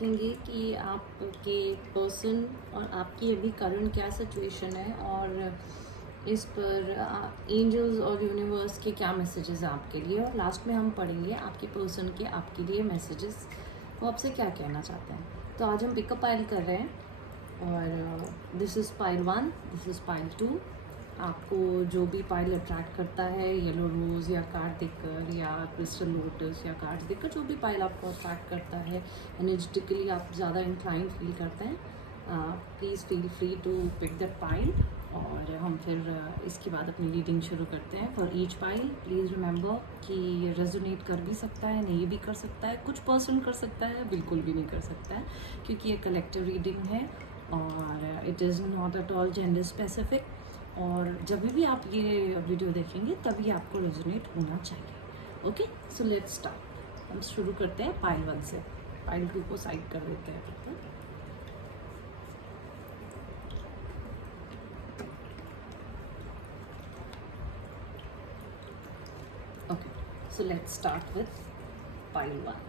देखेंगे कि आपके पर्सन और आपकी अभी करंट क्या सिचुएशन है और इस पर एंजल्स और यूनिवर्स के क्या मैसेजेस हैं आपके लिए। और लास्ट में हम पढ़ेंगे आपके पर्सन के आपके लिए मैसेजेस, वो आपसे क्या कहना चाहते हैं। तो आज हम पिकअप पाइल कर रहे हैं और this is pile 1, this is pile 2। आपको जो भी पाइल अट्रैक्ट करता है, येलो रोज़ या कार्ड देखकर या क्रिस्टल लोटस या कार्ड्स देखकर, जो भी पाइल आपको अट्रैक्ट करता है, एनर्जेटिकली आप ज़्यादा इंक्लाइन फील करते हैं, please feel free to pick that pile. और हम फिर इसके बाद अपनी रीडिंग शुरू करते हैं। For each pile please remember कि ये रेजोनेट कर भी सकता है, नहीं भी कर सकता है, कुछ पर्सन कर सकता है, बिल्कुल भी नहीं कर सकता है, क्योंकि ये कलेक्टिव रीडिंग है और it is not at all gender specific. और जब भी आप ये वीडियो देखेंगे तभी आपको रेजोनेट होना चाहिए। Okay, so let's start. हम शुरू करते हैं पाइल 1 से। पाइल 2 को साइड कर देते हैं तब तक। Okay, so let's start with pile 1।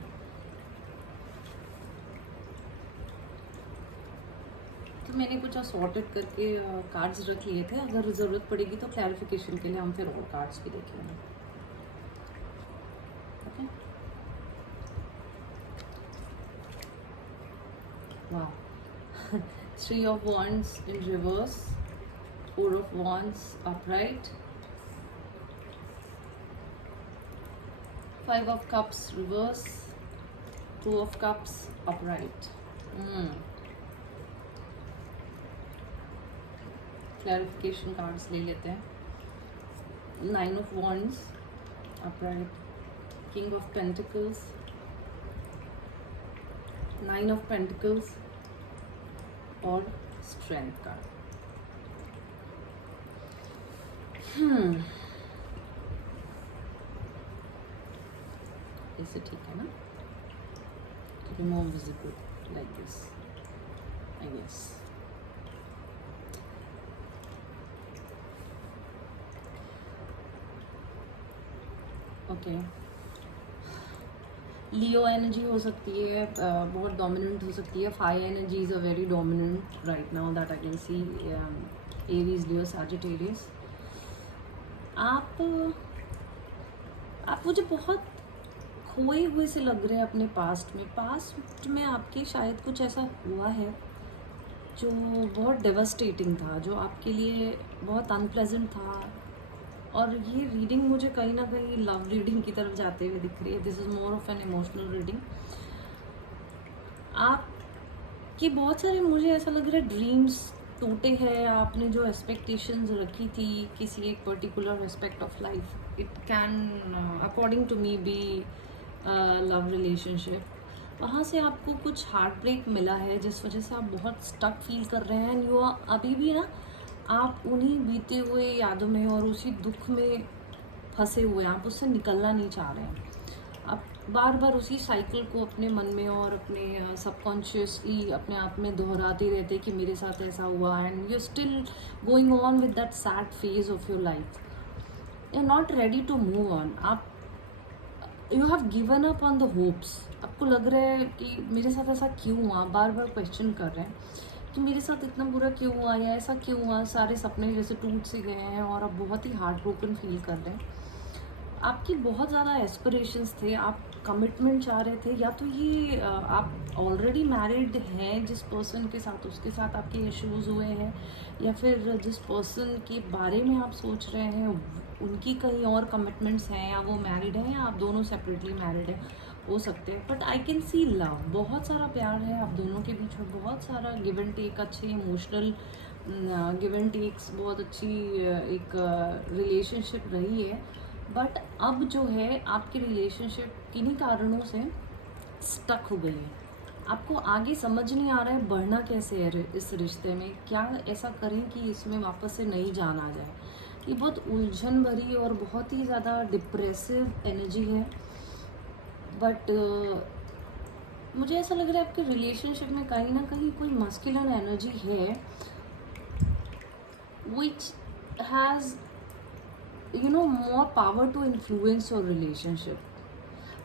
तो मैंने कुछ सॉर्टेड करके कार्ड्स रख लिए थे, अगर ज़रूरत पड़ेगी तो क्लैरिफिकेशन के लिए हम फिर और कार्ड्स भी देखेंगे। ओके, वाह, 3 of Wands in reverse, 4 of Wands upright, 5 of Cups reverse, 2 of Cups upright। Clarification cards ले लेते हैं। 9 of Wands upright, King of Pentacles, 9 of Pentacles और स्ट्रेंथ कार्ड। ऐसे ठीक है ना? To be more visible like this, I guess. Okay, Leo energy हो सकती है, बहुत डोमिनेंट हो सकती है। Fire energies are very dominant right now that I can see. Aries, Leo, Sagittarius. आप मुझे बहुत खोए हुए से लग रहे हैं अपने पास्ट में आपके शायद कुछ ऐसा हुआ है जो बहुत डेवास्टेटिंग था, जो आपके लिए बहुत अनप्लेजेंट था। और ये रीडिंग मुझे कहीं ना कहीं लव रीडिंग की तरफ जाते हुए दिख रही है। This is more of an emotional reading. आपके बहुत सारे, मुझे ऐसा लग रहा है, ड्रीम्स टूटे हैं। आपने जो एक्सपेक्टेशंस रखी थी किसी एक particular aspect of life, it can according to me be love relationship, वहाँ से आपको कुछ हार्ट ब्रेक मिला है जिस वजह से आप बहुत स्टक फील कर रहे हैं। एंड यू अभी भी ना, आप उन्हीं बीते हुए यादों में और उसी दुख में फंसे हुए हैं, आप उससे निकलना नहीं चाह रहे हैं। आप बार बार उसी साइकिल को अपने मन में और अपने सबकॉन्शियसली अपने आप में दोहराते रहते कि मेरे साथ ऐसा हुआ, and you still going on with that sad phase of your life. You are not ready to move on. आप you have given up on the hopes. आपको लग रहा है कि मेरे साथ ऐसा क्यों हुआ, बार बार क्वेश्चन कर रहे हैं कि मेरे साथ इतना बुरा क्यों हुआ या ऐसा क्यों हुआ। सारे सपने जैसे टूट से गए हैं और आप बहुत ही हार्ट ब्रोकन फील कर रहे हैं। आपकी बहुत ज़्यादा एस्पिरेशंस थे, आप कमिटमेंट चाह रहे थे, या तो ये आप ऑलरेडी मैरिड हैं जिस पर्सन के साथ, उसके साथ आपके इश्यूज़ हुए हैं, या फिर जिस पर्सन के बारे में आप सोच रहे हैं उनकी कहीं और कमिटमेंट्स हैं, या वो मैरिड हैं, या आप दोनों सेपरेटली मैरिड हैं, हो सकते हैं। But I can C love, बहुत सारा प्यार है आप दोनों के बीच में, बहुत सारा गिव एंड टेक, अच्छे इमोशनल गिव एंड टेक्स, बहुत अच्छी एक रिलेशनशिप रही है। बट अब जो है आपकी रिलेशनशिप किन्हीं कारणों से स्टक हो गई है। आपको आगे समझ नहीं आ रहा है बढ़ना कैसे है इस रिश्ते में, क्या ऐसा करें कि इसमें वापस से नहीं जाना आ जाए। ये बहुत उलझन भरी और बहुत ही ज़्यादा डिप्रेसिव एनर्जी है। बट मुझे ऐसा लग रहा है आपके रिलेशनशिप में कहीं ना कहीं कोई मस्कुलिन एनर्जी है which has more power to influence your relationship.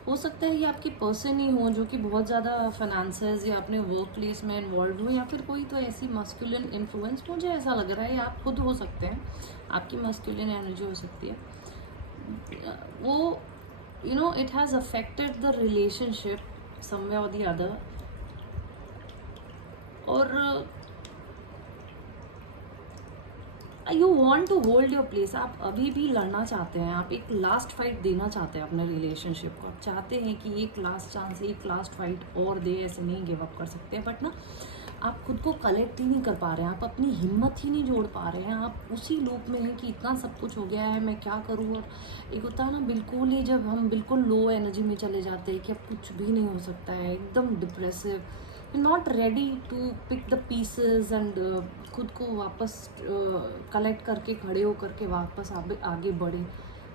हो सकता है ये आपकी पर्सन ही हो जो कि बहुत ज़्यादा फाइनेंसेस या अपने वर्क प्लेस में इन्वॉल्व हो, या फिर कोई तो ऐसी मस्कुलिन इन्फ्लुएंस, मुझे ऐसा लग रहा है, या आप खुद हो सकते हैं, आपकी मस्कुलिन एनर्जी हो सकती है वो, it has affected the relationship some way or the other. और you want to hold your place, आप अभी भी लड़ना चाहते हैं, आप एक लास्ट फाइट देना चाहते हैं अपने रिलेशनशिप को, आप चाहते हैं कि एक लास्ट चांस, एक लास्ट फाइट और दे, ऐसे नहीं गिव अप कर सकते, बट ना आप खुद को कलेक्ट ही नहीं कर पा रहे हैं, आप अपनी हिम्मत ही नहीं जोड़ पा रहे हैं, आप उसी लूप में हैं कि इतना सब कुछ हो गया है, मैं क्या करूँ। और एक होता है ना बिल्कुल ही, जब हम बिल्कुल लो एनर्जी में चले जाते हैं कि अब कुछ भी नहीं हो सकता है, एकदम depressive, not ready to pick the pieces and खुद को वापस कलेक्ट करके खड़े हो करके वापस आगे बढ़े,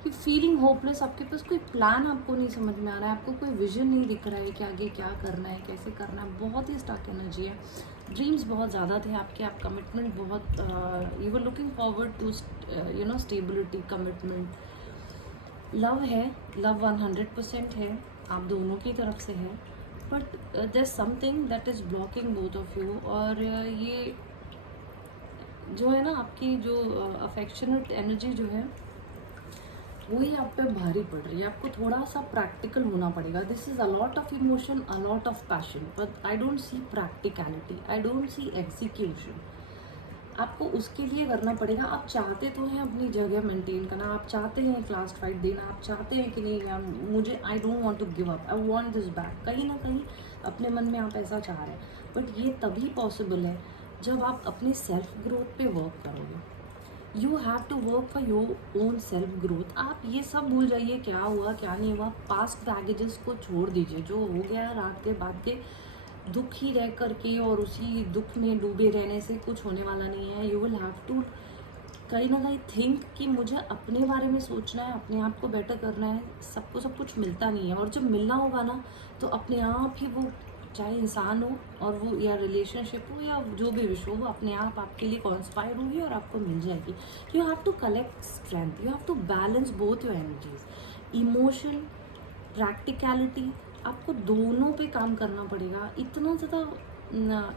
कि फीलिंग होपलेस, आपके पास कोई प्लान आपको नहीं समझ में आ रहा है, आपको कोई विजन नहीं दिख रहा है कि आगे क्या करना है, कैसे करना है, बहुत ही स्टक एनर्जी है, ड्रीम्स बहुत ज़्यादा थे आपके, आप कमिटमेंट बहुत, you were looking forward to stability, commitment, love है, लव 100% है, आप दोनों की तरफ से है, but there something that is blocking both of you. और ये जो है ना आपकी जो अफेक्शनेट एनर्जी जो है वही आप पे भारी पड़ रही है, आपको थोड़ा सा प्रैक्टिकल होना पड़ेगा। This is a lot of emotion, a lot of passion, but I don't see practicality, I don't see execution. आपको उसके लिए करना पड़ेगा, आप चाहते तो हैं अपनी जगह मेंटेन करना, आप चाहते हैं एक लास्ट फाइट देना, आप चाहते हैं कि नहीं यार मुझे, I don't want to give up, I want this back, कहीं ना कहीं अपने मन में आप ऐसा चाह रहे हैं, बट ये तभी पॉसिबल है जब आप अपनी सेल्फ ग्रोथ पे वर्क करोगे। You have to work for your own self growth. आप ये सब भूल जाइए क्या हुआ क्या नहीं हुआ, पास्ट बैगेजेस को छोड़ दीजिए, जो हो गया है रात के बाद के दुख ही रह करके और उसी दुख में डूबे रहने से कुछ होने वाला नहीं है। यू विल हैव टू कहीं ना कहीं थिंक कि मुझे अपने बारे में सोचना है, अपने आप को बेटर करना है। सबको सब कुछ मिलता नहीं है, और जब मिलना होगा ना तो अपने आप ही वो, चाहे इंसान हो और वो या रिलेशनशिप हो या जो भी विषय हो, वो अपने आप आपके लिए कॉन्स्पायर होगी और आपको मिल जाएगी। You have to collect strength, you have to balance both your energies, emotion, practicality, आपको दोनों पे काम करना पड़ेगा। इतना ज़्यादा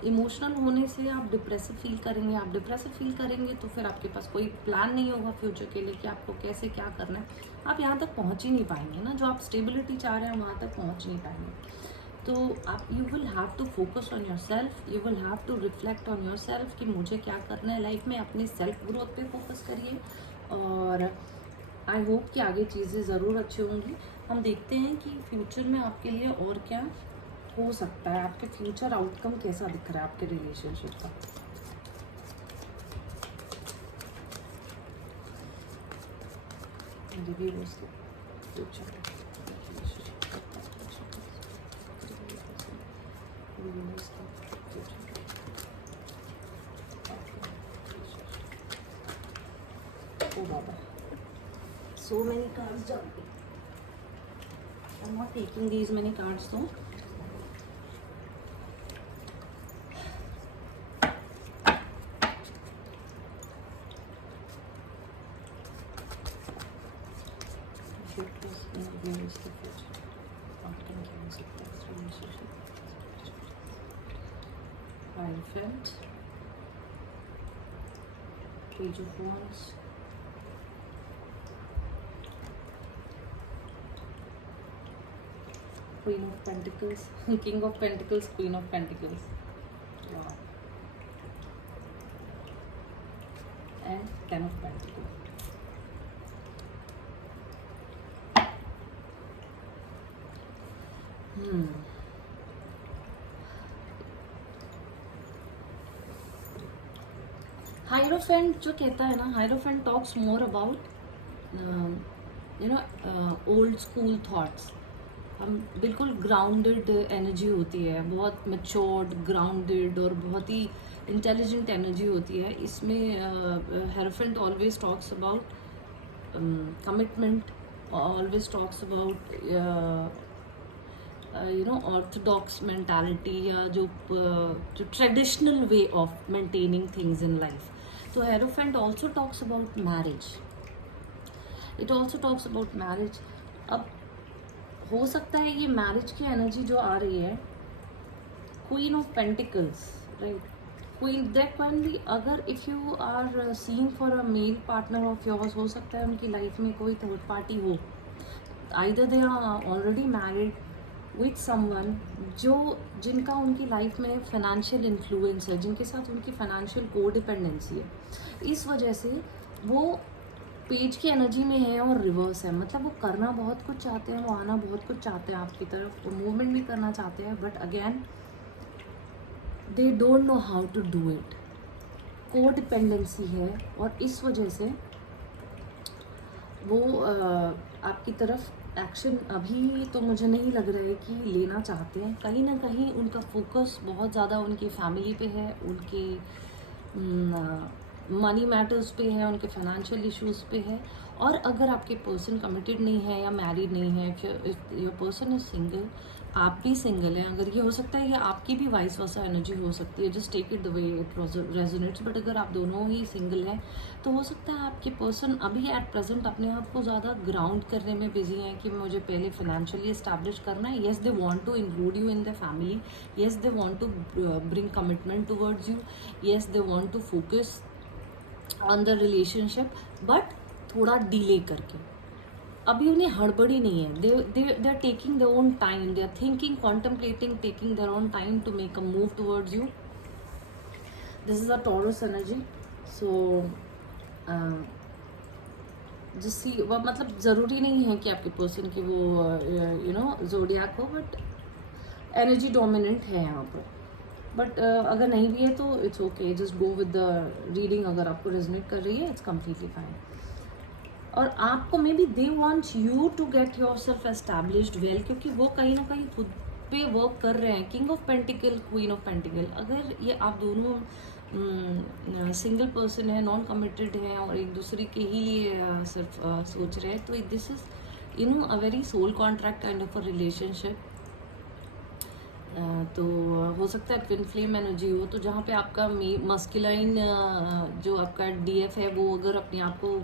इमोशनल होने से आप डिप्रेसिव फील करेंगे, आप डिप्रेसिव फील करेंगे तो फिर आपके पास कोई प्लान नहीं होगा फ्यूचर के लिए कि आपको कैसे क्या करना है, आप यहाँ तक पहुँच ही नहीं पाएंगे ना, जो आप स्टेबिलिटी चाह रहे हैं वहाँ तक पहुँच नहीं पाएंगे। तो आप, you will have to focus on yourself, you will have to reflect on yourself कि मुझे क्या करना है लाइफ में, अपनी सेल्फ ग्रोथ पे फोकस करिए। और आई होप कि आगे चीज़ें ज़रूर अच्छी होंगी। हम देखते हैं कि फ्यूचर में आपके लिए और क्या हो सकता है, आपके फ्यूचर आउटकम कैसा दिख रहा है आपके रिलेशनशिप का। Oh Baba, so many cards jumping. I'm not taking these many cards though. Hierophant, Page of Wands, Queen of Pentacles, King of Pentacles, Queen of Pentacles, wow, and Ten of Pentacles. Hierophant जो कहता है ना, hierophant talks more about old school thoughts. हम बिल्कुल grounded energy होती है, बहुत matured, grounded और बहुत ही इंटेलिजेंट एनर्जी होती है इसमें। Hierophant always talks about commitment, always talks about orthodox mentality, या जो traditional way of maintaining things in life. तो hierophant also talks about marriage, it also talks about marriage. अब हो सकता है ये मैरिज की एनर्जी जो आ रही है, queen of pentacles, right, queen that can be, अगर if you are seeing for a male partner of yours, हो सकता है उनकी लाइफ में कोई थर्ड पार्टी हो, either they are already married with someone जो जिनका उनकी लाइफ में फाइनेंशियल इन्फ्लुएंस है, जिनके साथ उनकी फाइनेंशियल कोडिपेंडेंसी है, इस वजह से वो पेज की एनर्जी में है और रिवर्स है। मतलब वो करना बहुत कुछ चाहते हैं, वो आना बहुत कुछ चाहते हैं आपकी तरफ, वो मूवमेंट भी करना चाहते हैं, but again they don't know how to do it. Codependency है और इस वजह से वो आपकी तरफ एक्शन अभी तो मुझे नहीं लग रहा है कि लेना चाहते हैं। कहीं ना कहीं उनका फोकस बहुत ज़्यादा उनकी फैमिली पे है, उनके मनी मैटर्स पे है, उनके फाइनेंशियल इश्यूज़ पे है। और अगर आपके पर्सन कमिटेड नहीं है या मैरिड नहीं है, if your person is single, आप भी सिंगल हैं, अगर ये हो सकता है कि आपकी भी वाइस वर्सा एनर्जी हो सकती है, just take it the way it resonates. But अगर आप दोनों ही सिंगल हैं तो हो सकता है आपके पर्सन अभी एट प्रेजेंट अपने आप को ज़्यादा ग्राउंड करने में बिजी हैं कि मुझे पहले फाइनेंशियली इस्टेब्लिश करना है। Yes, they want to include you in the family, yes they want to bring commitment towards you, yes they want to focus on the relationship, but थोड़ा डिले करके। अभी उन्हें हड़बड़ी नहीं है, they are taking their own time, they are thinking, contemplating, taking their own time to make a move towards you. This is a Taurus energy. So जिस मतलब ज़रूरी नहीं है कि आपके पर्सन की वो यू नो ज़ोडियाक हो, बट एनर्जी डोमिनेंट है यहाँ पर। बट अगर नहीं भी है तो it's okay, just go with the reading. अगर आपको रेजोनेट कर रही है इट्स कम्प्लीटली फाइन। और आपको maybe they want you to get yourself established well, क्योंकि वो कहीं ना कहीं खुद पे वर्क कर रहे हैं। King of pentacle, queen of pentacle, अगर ये आप दोनों सिंगल पर्सन है, नॉन कमिटेड है और एक दूसरे के ही लिए सिर्फ सोच रहे हैं, तो this is you know a very soul contract kind of a relationship. तो हो सकता है ट्विन फ्लेम एनर्जी हो, तो जहाँ पे आपका मस्कुलाइन जो आपका डीएफ है वो अगर अपने आप को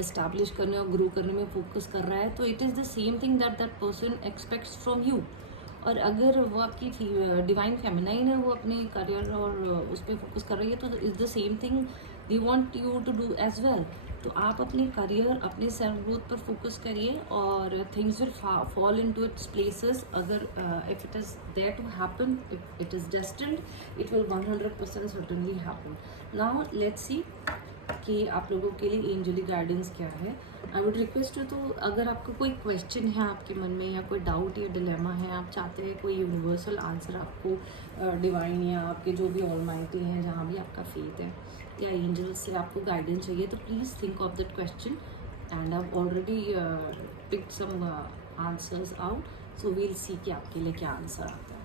इस्टेब्लिश करने और ग्रो करने में फोकस कर रहा है, तो it is the same thing that person aspects from you. और अगर वो आपकी डिवाइन फेमिनाइन है, वो अपने करियर और उस पर फोकस कर रही है, तो is the same thing they want you to do as well. तो आप अपने करियर, अपने सेल्फ ग्रोथ पर फोकस करिए और things will fall into its places. अगर if it is there to happen, if it is destined, it will 100% certainly happen. Now let's see कि आप लोगों के लिए एंजलिक गाइडेंस क्या है। आई वुड रिक्वेस्ट यू, तो अगर आपका कोई क्वेश्चन है आपके मन में या कोई डाउट या डिलेमा है, आप चाहते हैं कोई यूनिवर्सल आंसर आपको डिवाइन या आपके जो भी ऑलमाइटी हैं, जहाँ भी आपका फेथ है, या एंजल्स से आपको गाइडेंस चाहिए, तो please think of that question and I already picked some answers out, so we'll see कि आपके लिए क्या आंसर आता है।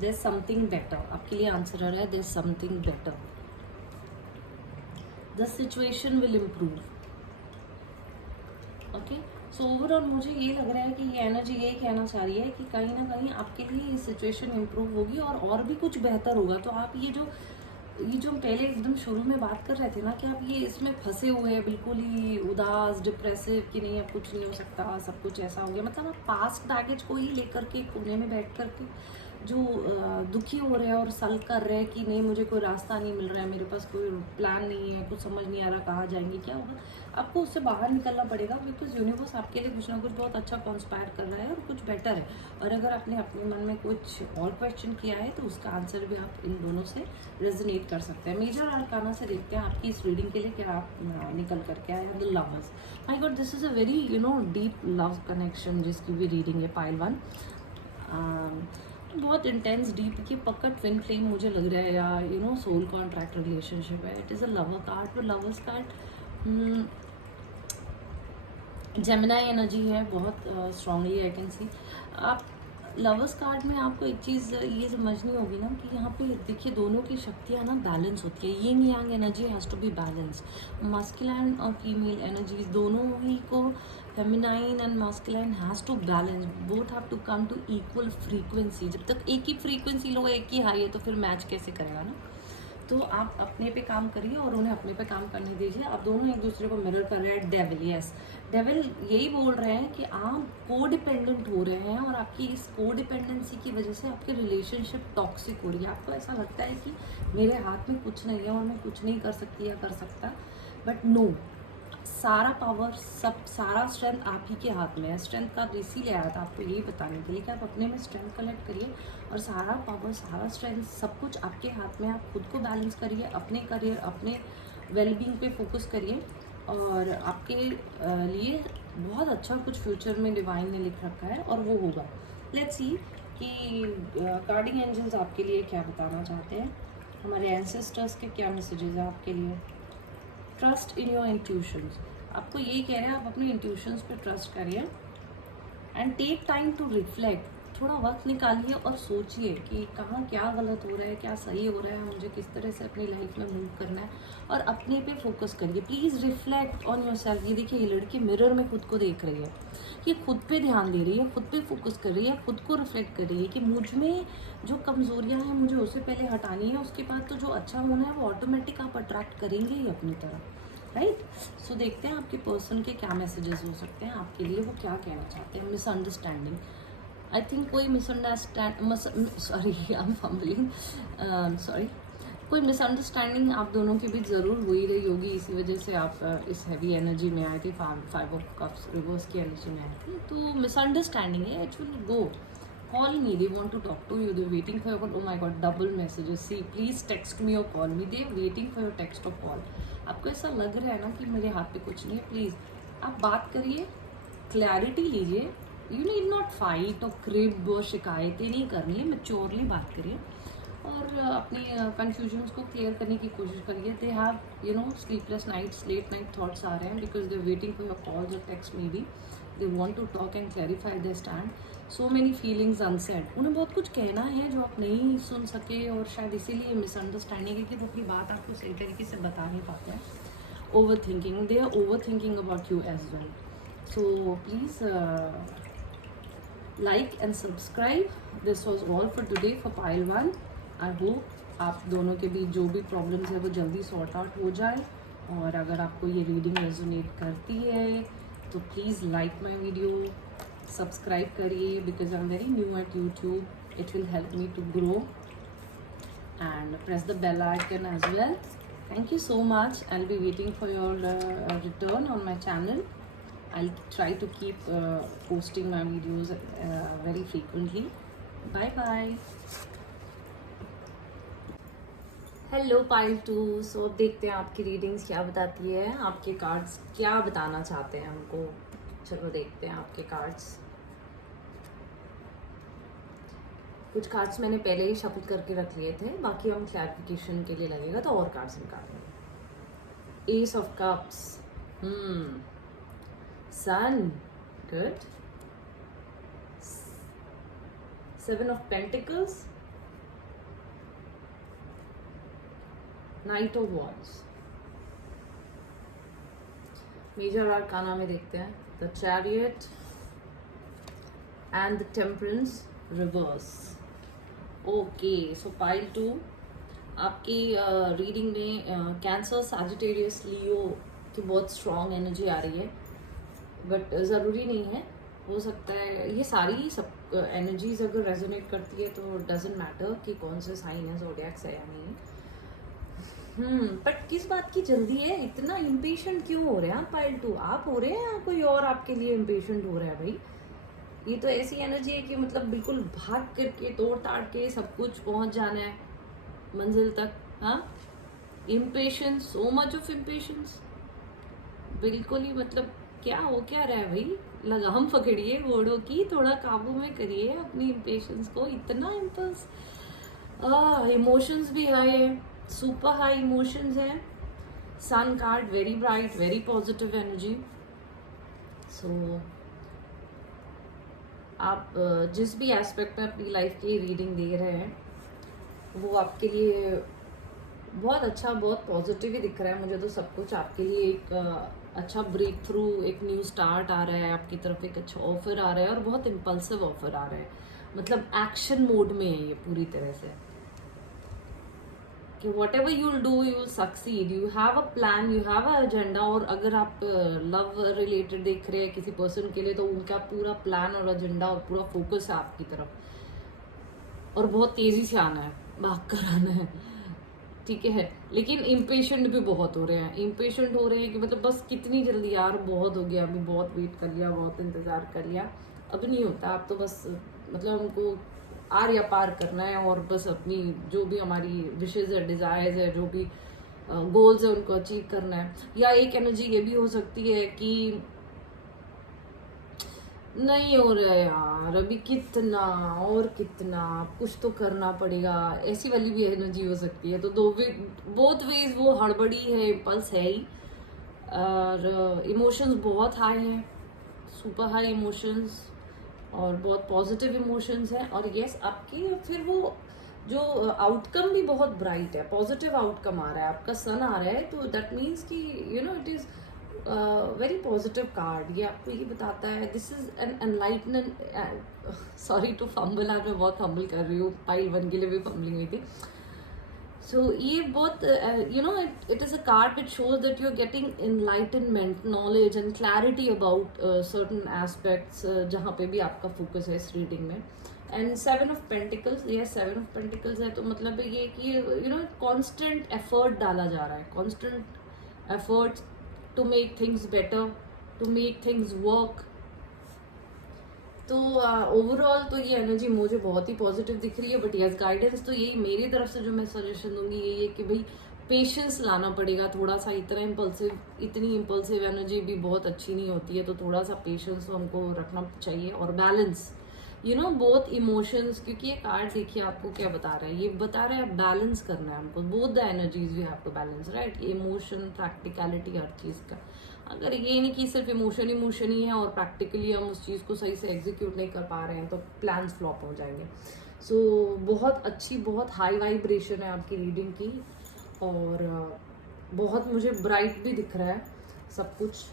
देयर इज समथिंग बेटर, आपके लिए आंसर आ रहा है, there is something better, the situation will improve. Okay, so overall मुझे ये लग रहा है कि ये एनर्जी यही कहना चाह रही है कि कहीं ना कहीं आपके लिए ये सिचुएशन इम्प्रूव होगी और भी कुछ बेहतर होगा। तो आप ये जो पहले एकदम शुरू में बात कर रहे थे ना कि आप ये इसमें फंसे हुए हैं, बिल्कुल ही उदास, डिप्रेसिव, कि नहीं अब कुछ नहीं हो सकता, सब कुछ ऐसा हो गया, मतलब आप पास्ट बैगेज को ही लेकर के कोने में बैठ कर के जो दुखी हो रहे हैं और सल कर रहे हैं कि नहीं मुझे कोई रास्ता नहीं मिल रहा है, मेरे पास कोई प्लान नहीं है, कुछ समझ नहीं आ रहा कहाँ जाएंगे, क्या होगा, आपको उससे बाहर निकलना पड़ेगा। बिकॉज यूनिवर्स आपके लिए कुछ ना कुछ बहुत अच्छा कॉन्स्पायर कर रहा है और कुछ बेटर है। और अगर आपने अपने मन में कुछ और क्वेश्चन किया है तो उसका आंसर भी आप इन दोनों से रेजोनेट कर सकते हैं। मेजर आर्काना से देखते हैं आपकी इस रीडिंग के लिए क्या आप निकल करके आए हैं। The lovers, my God, this is a very deep love connection जिसकी भी रीडिंग है, पाइल 1। बहुत इंटेंस डीप की पक्का ट्विन फ्लेम मुझे लग रहा है, या सोल कॉन्ट्रैक्ट रिलेशनशिप है। It is a lover card, तो लवर्स कार्ड जेमिनाई एनर्जी है बहुत स्ट्रांगली, आई कैन सी। आप लवर्स कार्ड में आपको एक चीज़ ये समझनी होगी ना कि यहाँ पे देखिए दोनों की शक्तियाँ ना बैलेंस होती है। Yin yang energy has to be balance. Masculine और फीमेल एनर्जीज दोनों ही को, feminine and masculine has to balance, both have to come to equal frequency. जब तक एक ही फ्रीक्वेंसी लो, एक ही हाई है, तो फिर मैच कैसे करेगा ना। तो आप अपने पे काम करिए और उन्हें अपने पे काम करने दीजिए। आप दोनों एक दूसरे को मिरर कर रहे हैं। डेविल, यस, डेविल यही बोल रहे हैं कि आप कोडिपेंडेंट हो रहे हैं और आपकी इस कोडिपेंडेंसी की वजह से आपकी रिलेशनशिप टॉक्सिक हो रही है। आपको ऐसा लगता है कि मेरे हाथ में कुछ नहीं है और मैं कुछ नहीं कर सकती या कर सकता, बट नो, सारा पावर, सब सारा स्ट्रेंथ आप ही के हाथ में है। स्ट्रेंथ का इसीलिए आया था आपको यही बताने के लिए कि आप अपने में स्ट्रेंथ कलेक्ट करिए और सारा पावर, सारा स्ट्रेंथ, सब कुछ आपके हाथ में। आप खुद को बैलेंस करिए, अपने करियर, अपने वेलबींग पे फोकस करिए और आपके लिए बहुत अच्छा कुछ फ्यूचर में डिवाइन ने लिख रखा है और वो होगा। लेट्स सी कि गार्डियन एंजल्स आपके लिए क्या बताना चाहते हैं, हमारे एंसेस्टर्स के क्या मैसेजेस हैं आपके लिए। ट्रस्ट इन योर इंट्यूशंस, आपको यही कह रहे हैं आप अपने इंट्यूशंस पे ट्रस्ट करिए and take time to reflect. थोड़ा वक्त निकालिए और सोचिए कि कहाँ क्या गलत हो रहा है, क्या सही हो रहा है, मुझे किस तरह से अपनी लाइफ में मूव करना है, और अपने पे फोकस करिए। Please reflect on your self. ये देखिए, ये लड़की मिरर में खुद को देख रही है, ये खुद पे ध्यान दे रही है, खुद पे फोकस कर रही है, खुद को रिफ्लेक्ट कर रही है कि मुझ में जो कमज़ोरियाँ हैं मुझे उससे पहले हटानी है, उसके बाद तो जो अच्छा होना है वो ऑटोमेटिक आप अट्रैक्ट करेंगे ही अपनी तरफ, राइट। सो देखते हैं आपके पर्सन के क्या मैसेजेस हो सकते हैं आपके लिए, वो क्या कहना चाहते हैं। मिसअंडरस्टैंडिंग, आई थिंक कोई कोई मिसअंडरस्टैंडिंग आप दोनों के बीच ज़रूर हुई रही होगी, इसी वजह से आप इस हैवी एनर्जी में आए थे, 5 ऑफ कप्स रिवर्स की एनर्जी में आए थे। तो मिसअंडरस्टैंडिंग है, it will go. Call me, they want to talk to you, they're waiting for your call. Oh my god, double messages. See, please text me or call me. They're waiting for your text or call. आपको ऐसा लग रहा है ना कि मेरे हाथ पे कुछ नहीं है, प्लीज़ आप बात करिए, क्लैरिटी लीजिए। यू नीड नॉट फाइट और क्रिब और शिकायतें नहीं करनी है, मैच्योरली बात करिए और अपनी कन्फ्यूजन्स को क्लियर करने की कोशिश करिए। They have sleepless nights, late night thoughts आ रहे हैं because they waiting for your calls और text maybe. They want to talk and clarify their stand. So many feelings unsaid, उन्हें बहुत कुछ कहना है जो आप नहीं सुन सके और शायद इसीलिए मिसअंडरस्टैंडिंग है कि वो अपनी बात आपको सही तरीके से बता नहीं पाते हैं। Overthinking, they are overthinking about you as well. So please like and subscribe. This was all for today for pile 1. I hope आप दोनों के बीच जो भी प्रॉब्लम्स है वो जल्दी सॉर्ट आउट हो जाए। और अगर आपको ये रीडिंग रेजोनेट करती है तो please like my video, subscribe करिए because I am very new at YouTube, it will help me to grow, and press the bell icon as well. Thank you so much. I'll be waiting for your return on my channel. I'll try to keep posting my videos very frequently. Bye bye. Hello pile 2. सो अब देखते हैं आपकी readings क्या बताती है, आपके cards क्या बताना चाहते हैं हमको. चलो देखते हैं आपके कार्ड्स. कुछ कार्ड्स मैंने पहले ही शफल करके रख लिए थे, बाकी हम क्लैरिफिकेशन के लिए लगेगा तो और कार्ड्स निकाल लेंगे. Ace of cups, sun, good. 7 of Pentacles, Knight of Wands. Major arcana में देखते हैं the chariot and the temperance reverse. Okay, so pile 2 आपकी रीडिंग में कैंसर, सैजिटेरियस, लियो की बहुत स्ट्रॉन्ग एनर्जी आ रही है, बट ज़रूरी नहीं है, हो सकता है ये सारी सब एनर्जीज अगर रेजोनेट करती है तो डजेंट मैटर कि कौन से साइन है, ज़ोडिएक है या नहीं. बट किस बात की जल्दी है, इतना इम्पेशेंट क्यों हो रहे हैं आप पाइल 2? आप हो रहे हैं या कोई और आपके लिए इम्पेशेंट हो रहा है भाई? ये तो ऐसी एनर्जी है कि मतलब बिल्कुल भाग करके तोड़ ताड़ के सब कुछ पहुंच जाना है मंजिल तक. हाँ, impatience, so much of impatience, बिल्कुल ही मतलब क्या हो क्या रहा है भाई? लगाम पकड़िए घोड़ों की, थोड़ा काबू में करिए अपनी इम्पेशेंस को. इतना इम्पल्स, इमोशंस भी हाई है, सुपर हाई इमोशंस है. Sun card very bright, very positive energy. So आप जिस भी एस्पेक्ट में अपनी लाइफ की रीडिंग दे रहे हैं वो आपके लिए बहुत अच्छा, बहुत पॉजिटिव ही दिख रहा है मुझे तो. सब कुछ आपके लिए एक अच्छा ब्रेक थ्रू, एक न्यू स्टार्ट आ रहा है आपकी तरफ, एक अच्छा ऑफर आ रहा है और बहुत इम्पल्सिव ऑफर आ रहा है. मतलब एक्शन मोड में है ये पूरी तरह से. कि what ever you will do you will succeed, you have a plan, you have a agenda. और अगर आप लव रिलेटेड देख रहे हैं किसी पर्सन के लिए, तो उनका पूरा प्लान और एजेंडा और पूरा फोकस है आपकी तरफ, और बहुत तेजी से आना है, भाग कर आना है, ठीक है। लेकिन इम्पेशेंट भी बहुत हो रहे हैं, इम्पेशेंट हो रहे हैं कि मतलब बस कितनी जल्दी यार, बहुत हो गया, अभी बहुत वेट कर लिया, बहुत इंतज़ार कर लिया, अब नहीं होता। आप तो बस मतलब हमको आर या पार करना है, और बस अपनी जो भी हमारी विशेज़ है, डिज़ायर्स है, जो भी गोल्स है, उनको अचीव करना है। या एक एनर्जी ये भी हो सकती है कि नहीं हो रहा है यार, अभी कितना और कितना, कुछ तो करना पड़ेगा, ऐसी वाली भी एनर्जी हो सकती है। तो दो वे, बोथ वेज वो हड़बड़ी है, इम्पल्स है ही। और इमोशंस बहुत हाई हैं, सुपर हाई इमोशंस, और बहुत पॉजिटिव इमोशंस हैं। और यस, आपकी फिर वो जो आउटकम भी बहुत ब्राइट है, पॉजिटिव आउटकम आ रहा है, आपका सन आ रहा है, तो दैट मीन्स कि you know it is very positive card. ये आपको ये बताता है this is an enlightenment. Sorry to fumble, आज मैं बहुत फंबल कर रही हूँ, पाइल 1 के लिए भी फंबलिंग हुई थी। सो ये बहुत you know it is a card which shows that you are getting enlightenment, knowledge and clarity about certain aspects, जहाँ पे भी आपका फोकस है इस रीडिंग में। एंड 7 ऑफ पेंटिकल्स, ये 7 ऑफ पेंटिकल्स है, तो मतलब ये कि यू नो कॉन्स्टेंट एफर्ट डाला जा रहा है, constant efforts to make things better, to make things work। तो ओवरऑल तो ये एनर्जी मुझे बहुत ही पॉजिटिव दिख रही है। बट यस, गाइडेंस तो यही मेरी तरफ से जो मैं सजेशन दूंगी यही है कि भाई पेशेंस लाना पड़ेगा थोड़ा सा। इतनी इम्पल्सिव एनर्जी भी बहुत अच्छी नहीं होती है, तो थोड़ा सा पेशेंस तो हमको रखना चाहिए। और balance, you know both emotions, क्योंकि ये कार्ड देखिए आपको क्या बता रहा है, ये बता रहा है बैलेंस करना है हमको, both the energies we have to balance, right. Emotion, practicality, हर चीज़ का। अगर ये नहीं कि सिर्फ इमोशन ही है और प्रैक्टिकली हम उस चीज़ को सही से एग्जीक्यूट नहीं कर पा रहे हैं, तो प्लान्स फ्लॉप हो जाएंगे। सो बहुत अच्छी, बहुत हाई वाइब्रेशन है आपकी रीडिंग की, और बहुत मुझे ब्राइट भी दिख रहा है सब कुछ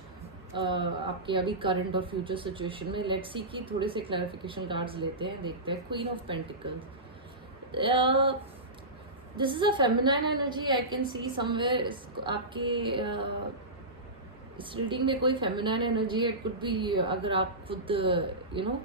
आपके अभी करंट और फ्यूचर सिचुएशन में। लेट्स सी कि थोड़े से क्लैरिफिकेशन कार्ड्स लेते हैं, देखते हैं। Queen of pentacles, this is a feminine energy, I can C somewhere आपके इस रीडिंग में कोई फेमिनाइन एनर्जी है। इट कुड बी, अगर आप खुद यू नो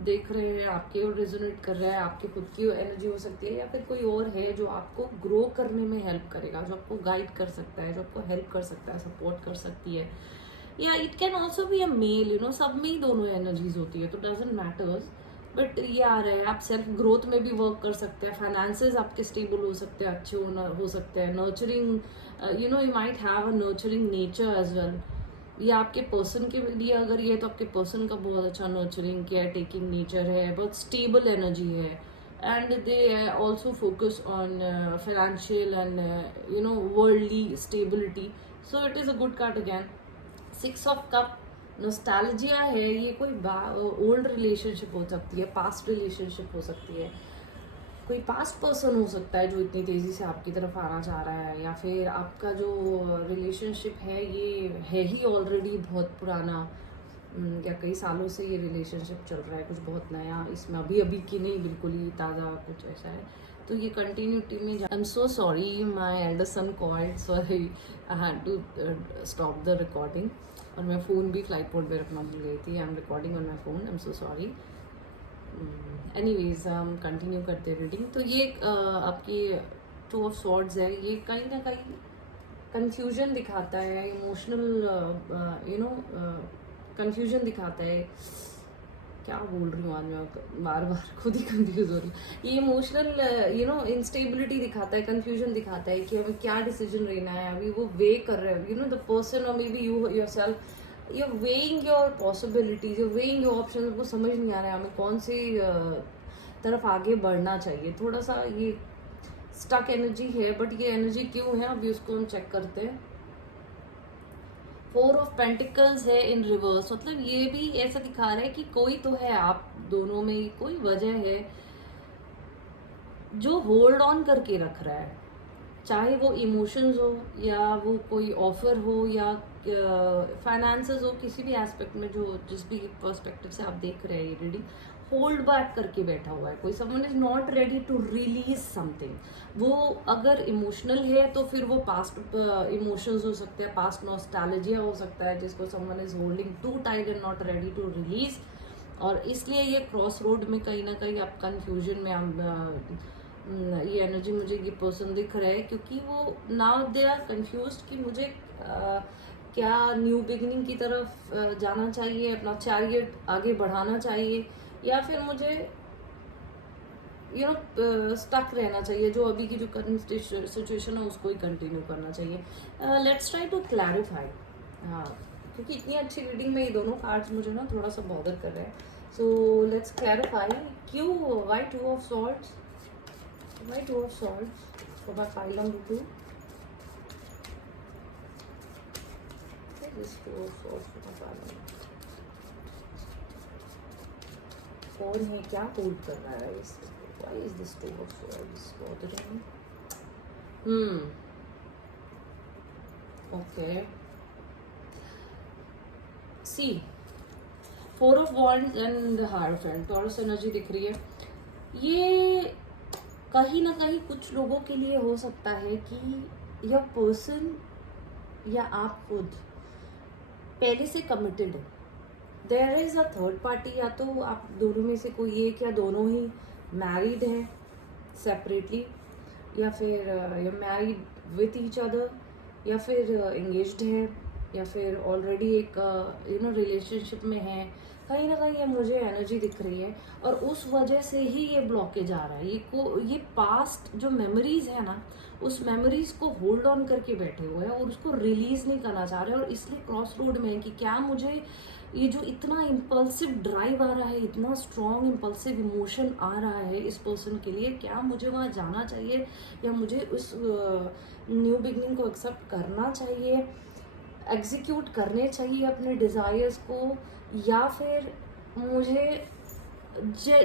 देख रहे हैं, आपके और रेजोनेट कर रहा है, आपके खुद की एनर्जी हो सकती है, या फिर कोई और है जो आपको ग्रो करने में हेल्प करेगा, जो आपको गाइड कर सकता है, जो आपको हेल्प कर सकता है, सपोर्ट कर सकती है। या it can also be a male, you know, सब में ही दोनों एनर्जीज होती है, तो डजेंट मैटर्स। बट ये आ रहा है आप सेल्फ ग्रोथ में भी वर्क कर सकते हैं, फाइनेंसेस आपके स्टेबल हो सकते हैं, अच्छे हो सकते हैं, nurturing, you know, you might have a nurturing nature as well. ये आपके पर्सन के लिए अगर ये है, तो आपके पर्सन का बहुत अच्छा नर्चरिंग, केयर टेकिंग नेचर है, बहुत स्टेबल एनर्जी है। And they also focus on financial and you know worldly stability, so it is a good card again. 6 of cup, nostalgia है, ये कोई ओल्ड रिलेशनशिप हो सकती है, पास्ट रिलेशनशिप हो सकती है, कोई पास्ट पर्सन हो सकता है जो इतनी तेज़ी से आपकी तरफ आना चाह रहा है, या फिर आपका जो रिलेशनशिप है ये है ही ऑलरेडी बहुत पुराना, या कई सालों से ये रिलेशनशिप चल रहा है, कुछ बहुत नया इसमें अभी अभी की नहीं, बिल्कुल ही ताज़ा कुछ ऐसा है। तो ये कंटिन्यूटी में I am so sorry, my elder son called, sorry I had to stop the recording, और मैं फ़ोन भी फ्लाइट मोड में रखना भूल गई थी। I am recording on my phone, I am so sorry. Anyways हम कंटिन्यू करते हैं रीडिंग। तो ये आपकी 2 ऑफ स्वॉर्ड्स है, ये कहीं ना कहीं कंफ्यूजन दिखाता है, इमोशनल यू नो कंफ्यूजन दिखाता है। क्या बोल रही हूँ आज मैं, बार बार खुद ही कंफ्यूज हो रही हूँ। ये इमोशनल यू नो इंस्टेबिलिटी दिखाता है, कंफ्यूजन दिखाता है कि हमें क्या डिसीजन लेना है। अभी वो वे कर रहे हैं, यू नो द पर्सन, और may be you yourself, you're weighing your possibilities, you're weighing your options, वो समझ नहीं आ रहा है हमें कौन सी तरफ आगे बढ़ना चाहिए। थोड़ा सा ये स्टक एनर्जी है, बट ये एनर्जी क्यों है अभी उसको हम चेक करते हैं। 4 ऑफ पेंटिकल्स है इन रिवर्स, मतलब ये भी ऐसा दिखा रहा है कि कोई तो है आप दोनों में, कोई वजह है जो होल्ड ऑन करके रख रहा है, चाहे वो इमोशंस हो, या वो कोई ऑफर हो, या फाइनेंसेस हो, किसी भी एस्पेक्ट में, जो जिस भी पर्सपेक्टिव से आप देख रहे हैं ये रीडिंग, होल्ड बैक करके बैठा हुआ है, कोई someone is not ready to release something. वो अगर इमोशनल है तो फिर वो पास्ट इमोशंस हो सकते हैं, पास्ट नॉस्टैल्जिया हो सकता है, जिसको someone is holding too tight and not ready to release. और इसलिए ये क्रॉस रोड में कहीं ना कहीं आप कंफ्यूजन में ये एनर्जी मुझे ये पर्सन दिख रहा है, क्योंकि वो नाउ दे आर कंफ्यूज कि मुझे क्या न्यू बिगिनिंग की तरफ जाना चाहिए, अपना चैरियट आगे बढ़ाना चाहिए, या फिर मुझे स्टक रहना चाहिए, जो अभी की जो करंट सिचुएशन है उसको ही कंटिन्यू करना चाहिए। Let's try to clarify. हाँ, क्योंकि इतनी अच्छी रीडिंग में ये दोनों कार्ड्स मुझे ना थोड़ा सा बॉदर कर रहे हैं। सो लेट्स क्लैरिफाई, क्यों why two of swords, why two of swords for my file number 2। This two of swords for my father. कौन है, क्या होल्ड कर रहा है इस, why is this two of swords bothering me? Okay. See, four of wands and the Hierophant, Taurus energy दिख रही है। ये कहीं ना कहीं कुछ लोगों के लिए हो सकता है कि यह पर्सन या आप खुद पहले से कमिटेड है। There is a third party, या तो आप दोनों में से कोई एक या दोनों ही मैरिड हैं सेपरेटली, या फिर you married with each other, या फिर एंगेज्ड है, या फिर ऑलरेडी एक रिलेशनशिप में है। कहीं ना कहीं ये मुझे एनर्जी दिख रही है, और उस वजह से ही ये ब्लॉकेज आ रहा है। ये पास्ट जो मेमोरीज है ना, उस मेमोरीज को होल्ड ऑन करके बैठे हुए हैं और उसको रिलीज नहीं करना चाह रहे, और इसलिए क्रॉस रोड में है कि क्या मुझे ये जो इतना इम्पल्सिव ड्राइव आ रहा है, इतना स्ट्रॉन्ग इम्पल्सिव इमोशन आ रहा है इस पर्सन के लिए, क्या मुझे वहाँ जाना चाहिए, या मुझे उस न्यू बिगनिंग को एक्सेप्ट करना चाहिए, एग्जीक्यूट करने चाहिए अपने डिज़ायर्स को, या फिर मुझे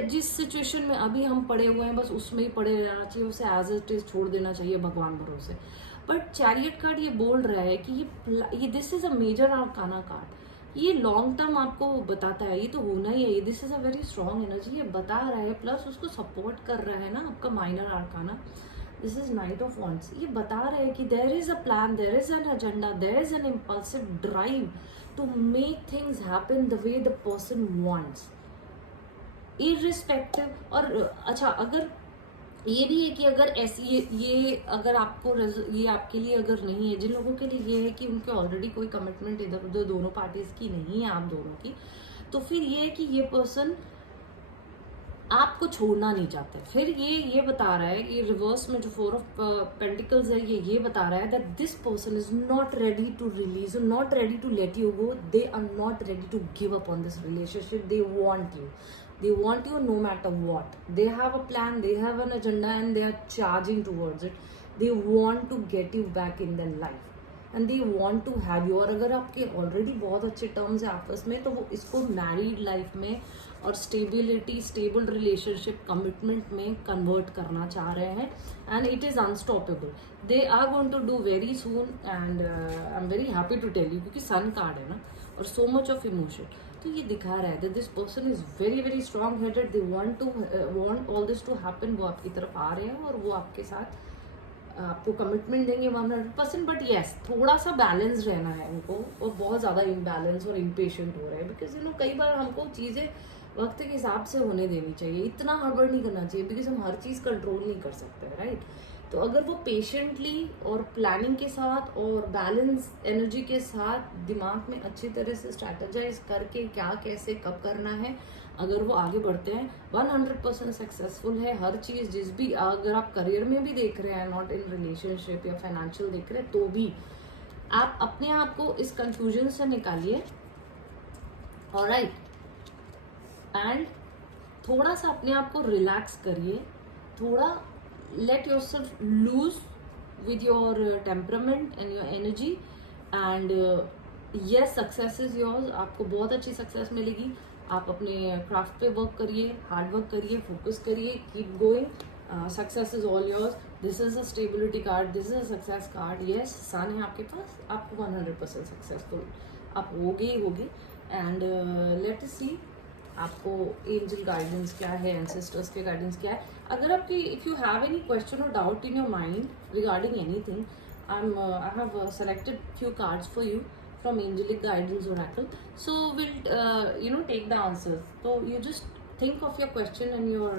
जिस सिचुएशन में अभी हम पड़े हुए हैं बस उसमें ही पड़े रहना चाहिए, उसे एज इट इज छोड़ देना चाहिए भगवान भरोसे। बट चैरियट कार्ड ये बोल रहा है कि ये this is a major arcana card, ये लॉन्ग टर्म आपको बताता है, ये तो होना ही है, this is a very strong energy, ये बता रहा है, प्लस उसको सपोर्ट कर रहा है ना आपका minor arcana. This is knight of wands, ये बता रहे हैं कि there is a plan, there is an agenda, there is an impulsive drive to make things happen the way the person wants, irrespective. और अच्छा, अगर ये भी है कि अगर ऐसी ये अगर आपको ये आपके लिए अगर नहीं है, जिन लोगों के लिए ये है कि उनके ऑलरेडी कोई कमिटमेंट इधर उधर दोनों पार्टीज की नहीं है, आप दोनों की, तो फिर ये है कि ये पर्सन आपको छोड़ना नहीं चाहते। फिर ये बता रहा है, ये रिवर्स में जो फोर ऑफ पेंटिकल्स है, ये बता रहा है that this person is not ready to release, not ready to let you go, they are not ready to give up on this relationship, they want you no matter what, they have a plan, they have an agenda and they are charging towards it, they want to get you back in their life and they want to have you। और अगर आपके already बहुत अच्छे terms है आपस में, तो वो इसको मैरिड लाइफ में और स्टेबल रिलेशनशिप कमिटमेंट में कन्वर्ट करना चाह रहे हैं, and it is unstoppable, they are going to do very soon, and I am very happy to tell you, क्योंकि सन कार्ड है ना और सो मच ऑफ इमोशन, तो ये दिखा रहा है that this person is very very strong headed, they want all this to happen, वो आपकी तरफ आ रहे हैं और वो आपके साथ आपको कमिटमेंट देंगे 100%। बट येस, थोड़ा सा बैलेंस रहना है उनको, और बहुत ज़्यादा इम्बैलेंस और इम्पेशेंट हो रहे हैं, बिकॉज कई बार हमको चीज़ें वक्त के हिसाब से होने देनी चाहिए, इतना हड़बड़ नहीं करना चाहिए, बिकॉज हम हर चीज़ कंट्रोल नहीं कर सकते, राइट। तो अगर वो पेशेंटली और प्लानिंग के साथ और बैलेंस एनर्जी के साथ दिमाग में अच्छी तरह से स्ट्रैटेजाइज करके क्या कैसे कब करना है, अगर वो आगे बढ़ते हैं 100% सक्सेसफुल है हर चीज़। जिस भी, अगर आप करियर में भी देख रहे हैं, नॉट इन रिलेशनशिप या फाइनेंशियल देख रहे हैं, तो भी आप अपने आप को इस कंफ्यूजन से निकालिए, ऑलराइट, एंड थोड़ा सा अपने आप को रिलैक्स करिए, थोड़ा let yourself loose with your temperament and your energy, and yes, success is yours, आपको बहुत अच्छी सक्सेस मिलेगी। आप अपने क्राफ्ट पे वर्क करिए, हार्ड वर्क करिए, फोकस करिए, keep going, success is all yours. This is a stability card, this is a success card, yes, sun है आपके पास, आपको 100% सक्सेसफुल आप होगे, एंड लेट अस सी आपको एंजल गाइडेंस क्या है, एंसेस्टर्स के गाइडेंस क्या है. अगर आपकी if you have any question और doubt in your mind regarding anything, I have selected few cards for you from angelic guidance oracle, so we'll take the answers. So you just think of your question and your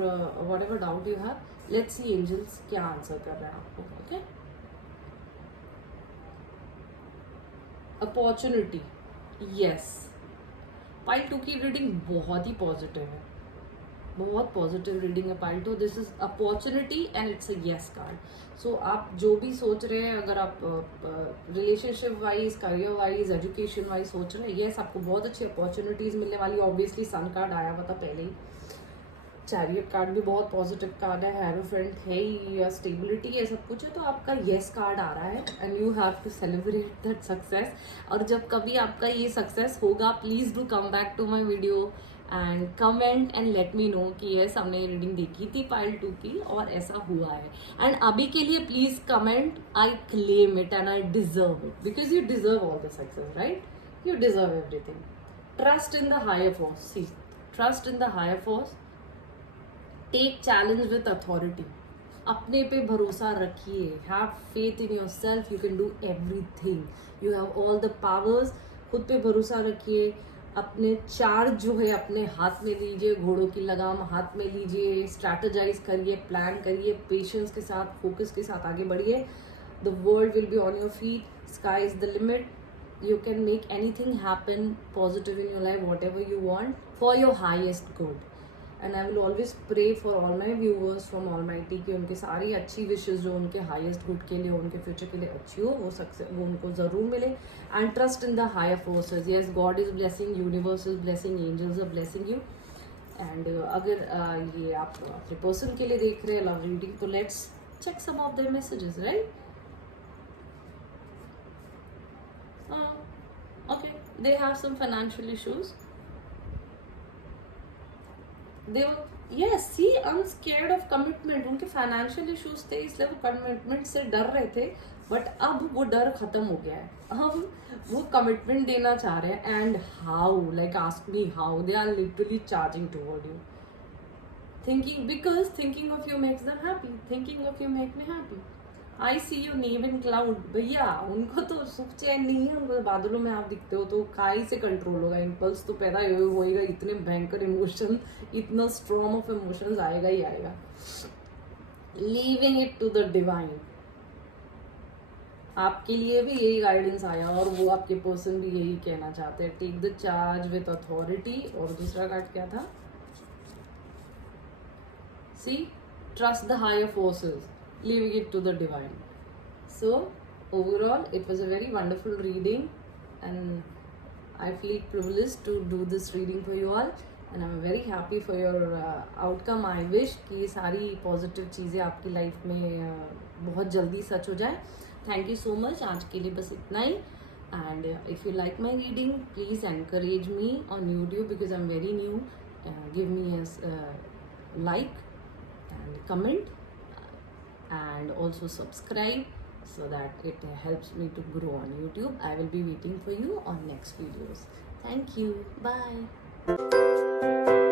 whatever doubt you have. Let's see angels क्या answer कर रहे हैं आपको. Okay, opportunity, yes. Pile 2 की reading बहुत ही positive है, बहुत positive reading है pile 2. This is opportunity and it's a yes card. So आप जो भी सोच रहे हैं, अगर आप relationship wise, career wise, education wise सोच रहे हैं, यस आपको बहुत अच्छी अपॉर्चुनिटीज मिलने वाली. ऑब्वियसली सन कार्ड आया हुआ था पहले ही. चैरियट कार्ड भी बहुत पॉजिटिव कार्ड है, हेरोफेंट है, या स्टेबिलिटी है, सब कुछ है. तो आपका येस कार्ड आ रहा है and you have to celebrate that success. और जब कभी आपका ये सक्सेस होगा, please do come back to my video and comment and let me know कि यस हमने ये रीडिंग देखी थी पाइल 2 की और ऐसा हुआ है. एंड अभी के लिए please comment I claim it and I deserve it, because you deserve all the success, right? You deserve everything. Trust in the higher force. See, trust in the higher force. Take challenge with authority. अपने पे भरोसा रखिए. Have faith in yourself. You can do everything. You have all the powers. खुद पे भरोसा रखिए. अपने charge जो है अपने हाथ में लीजिए, घोड़ों की लगाम हाथ में लीजिए. स्ट्रैटेजाइज करिए, प्लान करिए, पेशेंस के साथ, फोकस के साथ आगे बढ़िए. The world will be on your feet. Sky is the limit. You can make anything happen positive in your life, whatever you want, for your highest good. And I will always pray for all my viewers from Almighty कि उनके सारी अच्छी विशेष जो उनके highest good के लिए, उनके future के लिए अच्छी हो, वो सक्सेस वो उनको ज़रूर मिले. And trust in the higher forces. Yes, God is blessing, universe is blessing, angels are blessing you. एंड अगर ये आप अपने पर्सन के लिए देख रहे हैं लव रीडिंग, तो let's check some of their messages, right? Okay, they have some financial issues. They were, yes, see, unscared of commitment. उनके फाइनेंशियल इश्यूज थे, इसलिए वो कमिटमेंट से डर रहे थे. बट अब वो डर खत्म हो गया है. अब वो कमिटमेंट देना चाह रहे हैं. And how, like ask me how, they are literally charging toward you. Thinking, because thinking of you makes them happy. Thinking of you make me happy. I see you name in cloud. भैया उनको तो सुख चैन नहीं है, उनको बादलों में आप दिखते हो, तो काई से कंट्रोल होगा. इम्पल्स तो पैदा होएगा. इतने भयंकर इमोशन, इतना स्ट्रॉन्ग ऑफ इमोशंस आएगा ही आएगा. Leaving it to the divine. आपके लिए भी यही गाइडेंस आया और वो आपके पर्सन भी यही कहना चाहते हैं. Take the charge with authority. और दूसरा कार्ड क्या था? See, trust the higher forces. Leaving it to the divine. So overall it was a very wonderful reading and I feel privileged to do this reading for you all and I'm very happy for your outcome. I wish कि ये सारी positive चीज़ें आपकी life में बहुत जल्दी सच हो जाए. Thank you so much. आज के लिए बस इतना ही. and if you like my reading, please encourage me on YouTube because I'm very new. Give me a like and comment and also subscribe so that it helps me to grow on YouTube. I will be waiting for you on next videos. Thank you. Bye.